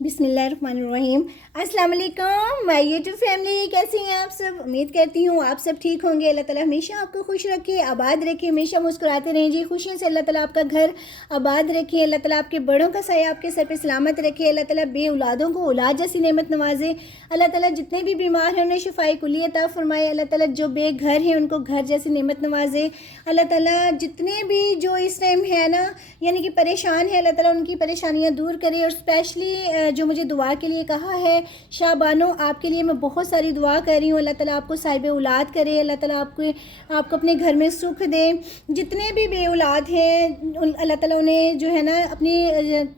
बिस्मिल्लाहिर्रहमानिर्रहीम। अस्सलाम वालेकुम माय यूट्यूब फैमिली, कैसी हैं आप सब। उम्मीद करती हूँ आप सब ठीक होंगे। अल्लाह ताला हमेशा आपको खुश रखे, आबाद रखे, हमेशा मुस्कुराते रहें जी। खुशियों से अल्लाह ताला आपका घर आबाद रखे। अल्लाह ताला आपके बड़ों का साया आपके सर पे सलामत रखे। अल्लाह ताला बे औलादों को औलाद जैसी नेमत नवाजे। अल्लाह ताला जितने भी बीमार हैं उन्हें शिफाई कुली अता फरमाए। अल्लाह ताला जो बेघर हैं उनको घर जैसी नेमत नवाजे। अल्लाह ताला जितने भी जो इस टाइम है ना, यानी कि परेशान है, अल्लाह ताला उनकी परेशानियां दूर करे। और स्पेशली जो मुझे दुआ के लिए कहा है शाबानो, आपके लिए मैं बहुत सारी दुआ कर रही हूँ। अल्लाह ताला आपको साहिब औलाद करे, अल्लाह ताला आपको अपने घर में सुख दे। जितने भी बे औलाद हैं अल्लाह ताला उन्हें जो है ना अपनी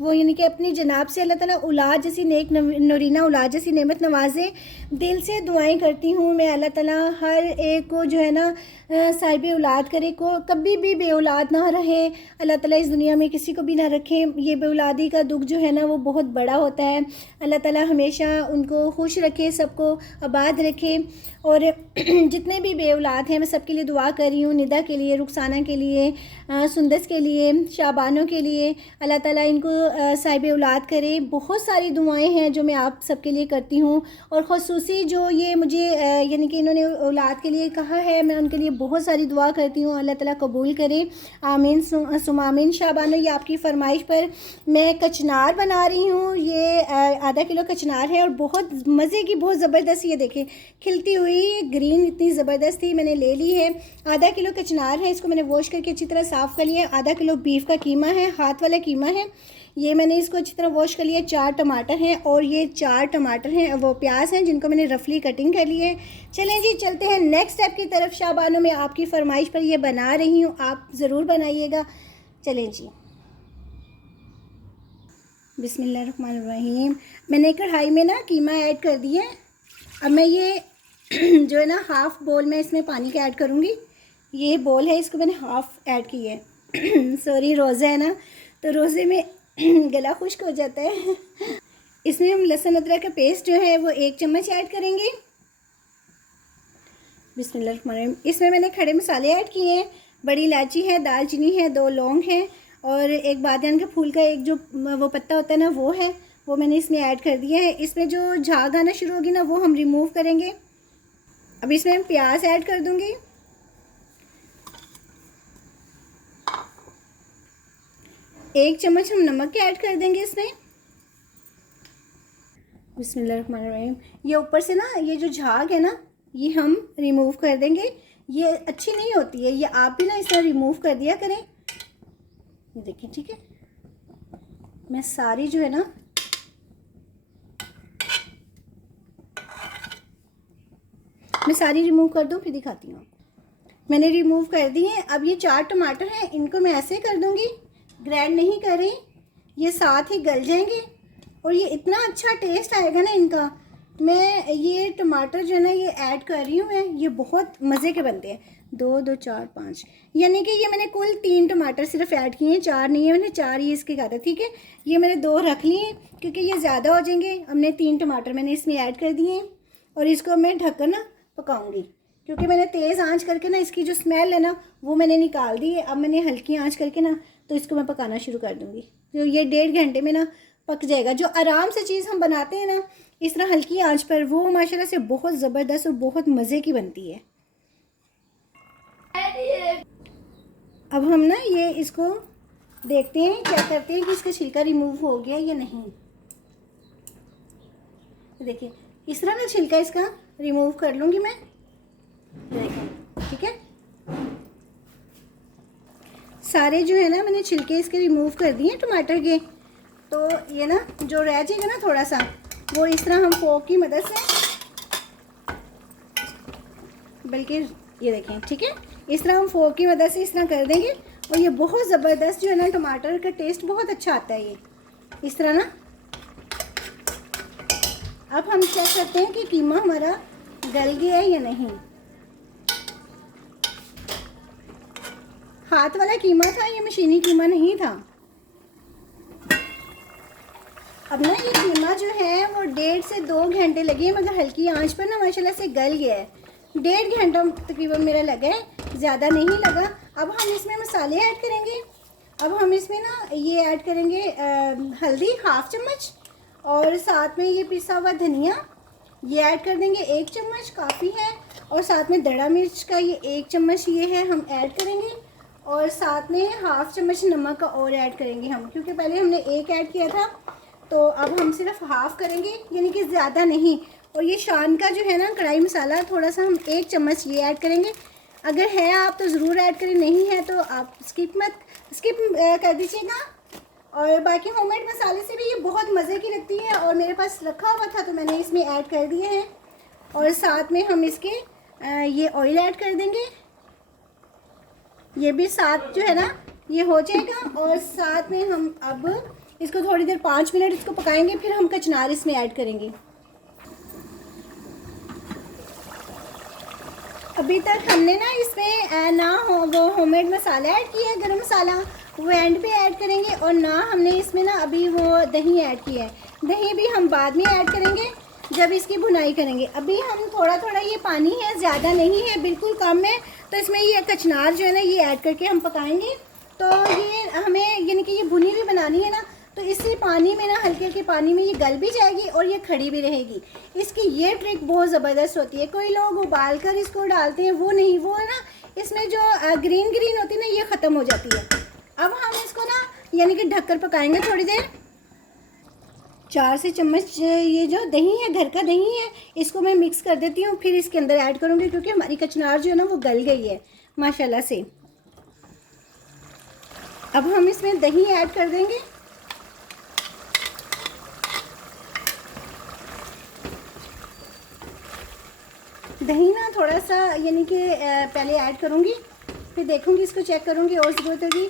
वो यानी कि अपनी जनाब से अल्लाह ताला औलाद जैसी नेक नूरीना औलाद जैसी नेमत नवाजे। दिल से दुआएं करती हूँ मैं, अल्लाह ताला हर एक को जो है ना साहिब औलाद करे, को कभी भी बे औलाद ना रहे। अल्लाह ताला इस दुनिया में किसी को भी ना रखे। ये बे औलादी का दुख जो है ना वो बहुत बड़ा होता है। अल्लाह ताला हमेशा उनको खुश रखे, सबको आबाद रखे। और जितने भी बे औलाद हैं मैं सबके लिए दुआ कर रही हूँ। निदा के लिए, रुखसाना के लिए, सुंदस के लिए, शाबानों के लिए। अल्लाह ताला इनको साहिब औलाद करे। बहुत सारी दुआएं हैं जो मैं आप सबके लिए करती हूँ। और ख़ुसूसी जो ये मुझे यानी कि इन्होंने औलाद के लिए कहा है, मैं उनके लिए बहुत सारी दुआ करती हूँ। अल्लाह ताला कबूल करे, आमीन सुमामीन। शाबानो, ये आपकी फरमाइश पर मैं कचनार बना रही हूँ। ये आधा किलो कचनार है और बहुत मज़े की, बहुत ज़बरदस्त, ये देखें खिलती हुई ग्रीन, इतनी ज़बरदस्त थी, मैंने ले ली है। आधा किलो कचनार है, इसको मैंने वॉश करके अच्छी तरह साफ़ कर लिया है। आधा किलो बीफ का कीमा है, हाथ वाला कीमा है, ये मैंने इसको अच्छी तरह वॉश कर लिया। 4 टमाटर हैं और ये 4 टमाटर हैं, वो प्याज हैं जिनको मैंने रफली कटिंग कर ली है। चलें जी, चलते हैं नेक्स्ट स्टेप की तरफ। शाबानो, मैं आपकी फरमाइश पर ये बना रही हूँ, आप ज़रूर बनाइएगा। चलें जी, बिस्मिल्लाहिर्रहमानिर्रहीम। मैंने कढ़ाई में ना कीमा ऐड कर दिया है। अब मैं ये जो है ना हाफ़ बोल में इसमें पानी का ऐड करूँगी। ये बोल है, इसको मैंने हाफ़ ऐड की है। सॉरी, रोज़ा है ना तो रोज़े में गला खुश्क हो जाता है। इसमें हम लहसुन अदरक का पेस्ट जो है वो 1 चम्मच ऐड करेंगे। बिस्मिल्लाहिर्रहमानिर्रहीम। इसमें मैंने खड़े मसाले ऐड किए हैं। बड़ी इलायची है, दालचीनी है, 2 लौंग हैं और एक बादियान के फूल का एक जो वो पत्ता होता है ना वो है, वो मैंने इसमें ऐड कर दिया है। इसमें जो झाग आना शुरू होगी ना वो हम रिमूव करेंगे। अब इसमें हम प्याज ऐड कर दूँगी। 1 चम्मच हम नमक ऐड कर देंगे इसमें। बिस्मिल्लाहिर्रहमानिर्रहीम। ये ऊपर से ना ये जो झाग है ना ये हम रिमूव कर देंगे। ये अच्छी नहीं होती है, ये आप भी ना इसे रिमूव कर दिया करें। ये देखिए, ठीक है, मैं सारी जो है ना मैं सारी रिमूव कर दूँ, फिर दिखाती हूँ। मैंने रिमूव कर दी है। अब ये 4 टमाटर हैं, इनको मैं ऐसे कर दूँगी, ग्राइंड नहीं कर रही, ये साथ ही गल जाएंगे और ये इतना अच्छा टेस्ट आएगा ना इनका। मैं ये टमाटर जो है ना ये ऐड कर रही हूँ मैं, ये बहुत मज़े के बनते हैं। 2 2 4 5, यानी कि ये मैंने कुल 3 टमाटर सिर्फ ऐड किए हैं, 4 नहीं है, मैंने 4 ही इसके कहा था, ठीक है। ये मैंने 2 रख लिए क्योंकि ये ज़्यादा हो जाएंगे। हमने 3 टमाटर मैंने इसमें ऐड कर दिए हैं और इसको मैं ढककर ना पकाऊँगी क्योंकि मैंने तेज़ आंच करके ना इसकी जो स्मेल है ना वो मैंने निकाल दी है। अब मैंने हल्की आंच करके ना तो इसको मैं पकाना शुरू कर दूँगी। तो ये 1.5 घंटे में ना पक जाएगा। जो आराम से चीज़ हम बनाते हैं ना इस तरह हल्की आंच पर, वो माशाल्लाह से बहुत ज़बरदस्त और बहुत मज़े की बनती है। अब हम ना ये इसको देखते हैं, चेक करते हैं कि इसका छिलका रिमूव हो गया या नहीं। देखिए इस तरह ना छिलका इसका रिमूव कर लूँगी मैं, देखें, ठीक है। सारे जो है ना मैंने छिलके इसके रिमूव कर दिए टमाटर के। तो ये ना जो रह जाएगा ना थोड़ा सा, वो इस तरह हम फोक की मदद से, बल्कि ये देखें, ठीक है, इस तरह हम फोक की मदद से इस तरह कर देंगे और ये बहुत ज़बरदस्त जो है ना टमाटर का टेस्ट बहुत अच्छा आता है ये इस तरह ना। अब हम चेक करते हैं कि कीमा हमारा गल गया है या नहीं। हाथ वाला कीमा था, ये मशीनी कीमा नहीं था। अब ना ये कीमा जो है वो 1.5 से 2 घंटे लगे, मगर हल्की आंच पर ना माशाल्लाह से गल गया है। 1.5 घंटा तकरीबन मेरा लगा है, ज़्यादा नहीं लगा। अब हम इसमें मसाले ऐड करेंगे। अब हम इसमें ना ये ऐड करेंगे हल्दी 1/2 चम्मच और साथ में ये पिसा हुआ धनिया ये ऐड कर देंगे, 1 चम्मच काफ़ी है। और साथ में दड़ा मिर्च का ये 1 चम्मच ये है हम ऐड करेंगे। और साथ में हाफ़ चम्मच नमक का और ऐड करेंगे हम, क्योंकि पहले हमने 1 ऐड किया था, तो अब हम सिर्फ हाफ़ करेंगे, यानी कि ज़्यादा नहीं। और ये शान का जो है ना कढ़ाई मसाला, थोड़ा सा हम 1 चम्मच ये ऐड करेंगे। अगर है आप तो ज़रूर ऐड करें, नहीं है तो आप स्किप कर दीजिएगा। और बाकी होममेड मसाले से भी ये बहुत मज़े की लगती है, और मेरे पास रखा हुआ था तो मैंने इसमें ऐड कर दिए हैं। और साथ में हम इसके ये ऑयल ऐड कर देंगे, ये भी साथ जो है ना ये हो जाएगा। और साथ में हम अब इसको थोड़ी देर 5 मिनट इसको पकाएंगे, फिर हम कचनार इसमें ऐड करेंगे। अभी तक हमने ना इसमें ना वो होममेड मसाला ऐड किया है, गरम मसाला, वो एंड पे ऐड करेंगे। और ना हमने इसमें ना अभी वो दही ऐड किया है, दही भी हम बाद में ऐड करेंगे जब इसकी भुनाई करेंगे। अभी हम थोड़ा थोड़ा ये पानी है, ज़्यादा नहीं है, बिल्कुल कम है, तो इसमें ये कचनार जो है ना ये ऐड करके हम पकाएंगे। तो ये हमें यानी कि ये भुनी हुई बनानी है ना, तो इसी पानी में ना हल्के हल्के पानी में ये गल भी जाएगी और ये खड़ी भी रहेगी। इसकी ये ट्रिक बहुत ज़बरदस्त होती है। कोई लोग उबाल कर इसको डालते हैं, वो नहीं, वो है ना इसमें जो ग्रीन ग्रीन होती है ना ये ख़त्म हो जाती है। अब हम इसको ना यानी कि ढककर पकाएंगे थोड़ी देर। 4 से चम्मच ये जो दही है, घर का दही है, इसको मैं मिक्स कर देती हूँ, फिर इसके अंदर ऐड करूँगी, क्योंकि हमारी कचनार जो है ना वो गल गई है माशाल्लाह से। अब हम इसमें दही ऐड कर देंगे। दही ना थोड़ा सा यानी कि पहले ऐड करूँगी, फिर देखूँगी, इसको चेक करूँगी और ज़रूरत होगी,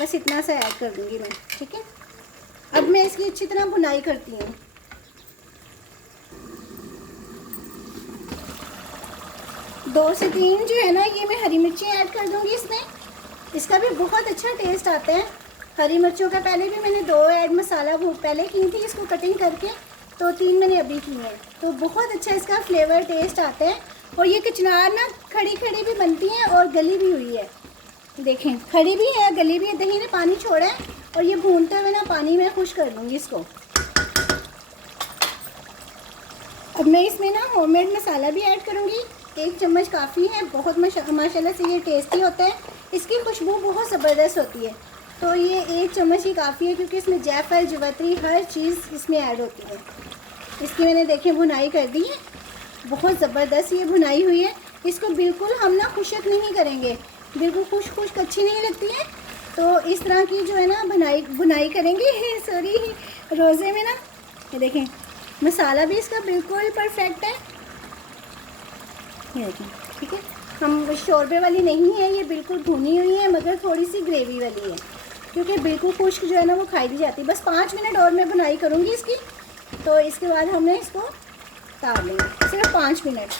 बस इतना सा ऐड कर दूँगी मैं, ठीक है। अब मैं इसकी अच्छी तरह भुनाई करती हूँ। दो से 3 जो है ना ये मैं हरी मिर्ची ऐड कर दूँगी इसमें, इसका भी बहुत अच्छा टेस्ट आता है हरी मिर्चों का। पहले भी मैंने 2 ऐड मसाला वो पहले की थी इसको कटिंग करके, तो 3 मैंने अभी की हैं, तो बहुत अच्छा इसका फ्लेवर टेस्ट आता है। और ये कचनार ना खड़ी खड़ी भी बनती है और गली भी हुई है, देखें खड़ी भी है गली भी है, दही ने पानी छोड़ा है। और ये भूनते हुए ना पानी में खुश कर दूँगी इसको। अब मैं इसमें ना होममेड मसाला भी ऐड करूँगी, 1 चम्मच काफ़ी है, बहुत माशाल्लाह से ये टेस्टी होता है, इसकी खुशबू बहुत ज़बरदस्त होती है। तो ये 1 चम्मच ही काफ़ी है, क्योंकि इसमें जायफल जवित्री हर चीज़ इसमें ऐड होती है। इसकी मैंने देखें भुनाई कर दी है, बहुत ज़बरदस्त ये भुनाई हुई है। इसको बिल्कुल हम ना खुशक नहीं करेंगे, बिल्कुल खुश्क अच्छी नहीं लगती है, तो इस तरह की जो है ना भुनाई करेंगे। सॉरी, रोज़े में ना ये देखें मसाला भी इसका बिल्कुल परफेक्ट है, ये देखें, ठीक है। हम शोरबे वाली नहीं है, ये बिल्कुल भुनी हुई है, मगर थोड़ी सी ग्रेवी वाली है, क्योंकि बिल्कुल खुश्क जो है ना वो खाई नहीं जाती। बस 5 मिनट और मैं भुनाई करूँगी इसकी, तो इसके बाद हमने इसको उतार लेंगे, सिर्फ 5 मिनट।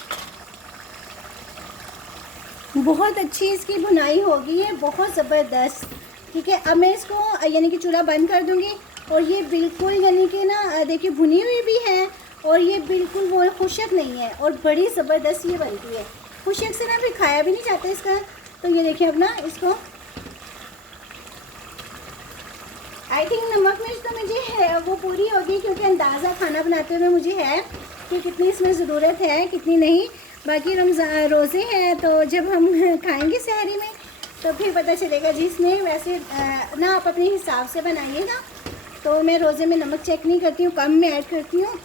बहुत अच्छी इसकी भुनाई होगी है, बहुत ज़बरदस्त, ठीक है। अब मैं इसको यानी कि चूल्हा बंद कर दूँगी। और ये बिल्कुल यानी कि ना देखिए भुनी हुई भी है, और ये बिल्कुल वो खुशक नहीं है, और बड़ी ज़बरदस्त ये बनती है। खुशक से ना फिर खाया भी नहीं जाता इसका। तो ये देखिए अब ना इसको आई थिंक नमक मिर्च तो मुझे है वो पूरी होगी, क्योंकि अंदाज़ा खाना बनाते हुए मुझे है कि कितनी इसमें ज़रूरत है कितनी नहीं। बाकी रमज़ान रोज़े हैं, तो जब हम खाएंगे सहरी में तो फिर पता चलेगा। जिसमें वैसे ना आप अपने हिसाब से बनाइएगा। तो मैं रोज़े में नमक चेक नहीं करती हूँ, कम में ऐड करती हूँ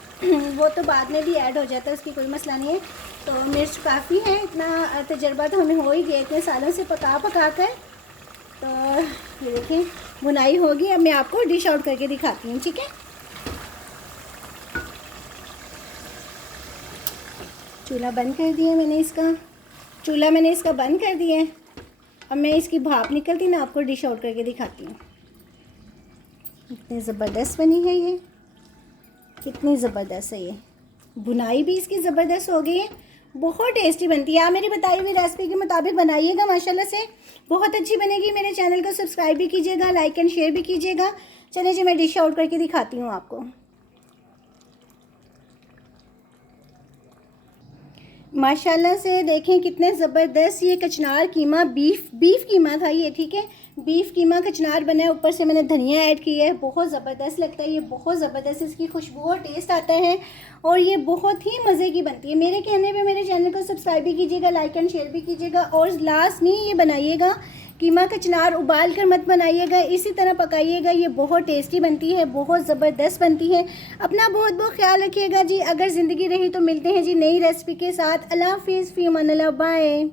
वो तो बाद में भी ऐड हो जाता है, उसकी कोई मसला नहीं है। तो मिर्च काफ़ी है, इतना तजर्बा तो हमें हो ही गया इतने सालों से पका कर। तो ये देखिए बुनाई होगी। अब मैं आपको डिश आउट करके दिखाती हूँ, ठीक है। चूल्हा बंद कर दिया मैंने इसका बंद कर दिया है। अब मैं इसकी भाप निकलती मैं आपको डिश आउट करके दिखाती हूँ। कितनी ज़बरदस्त बनी है ये, कितनी ज़बरदस्त है ये। बुनाई भी इसकी ज़बरदस्त हो गई है, बहुत टेस्टी बनती है। आप मेरी बताई हुई रेसिपी के मुताबिक बनाइएगा, माशाल्लाह से बहुत अच्छी बनेगी। मेरे चैनल को सब्सक्राइब भी कीजिएगा, लाइक एंड शेयर भी कीजिएगा। चलिए जी मैं डिश आउट करके दिखाती हूँ आपको। माशाल्लाह से देखें कितने ज़बरदस्त ये कचनार कीमा बीफ कीमा था ये, ठीक है। बीफ कीमा कचनार बना है, ऊपर से मैंने धनिया ऐड किया है, बहुत ज़बरदस्त लगता है ये, बहुत ज़बरदस्त इसकी खुशबू और टेस्ट आता है और ये बहुत ही मज़े की बनती है। मेरे कहने पे मेरे चैनल को सब्सक्राइब भी कीजिएगा, लाइक एंड शेयर भी कीजिएगा और लास्ट में ये बनाइएगा कीमा कचनार उबाल कर मत बनाइएगा, इसी तरह पकाइएगा, ये बहुत टेस्टी बनती है, बहुत ज़बरदस्त बनती है। अपना बहुत बहुत ख्याल रखिएगा जी, अगर ज़िंदगी रही तो मिलते हैं जी नई रेसिपी के साथ। अल्लाह हाफिज़, फ़ी अमान अल्लाह, बाय।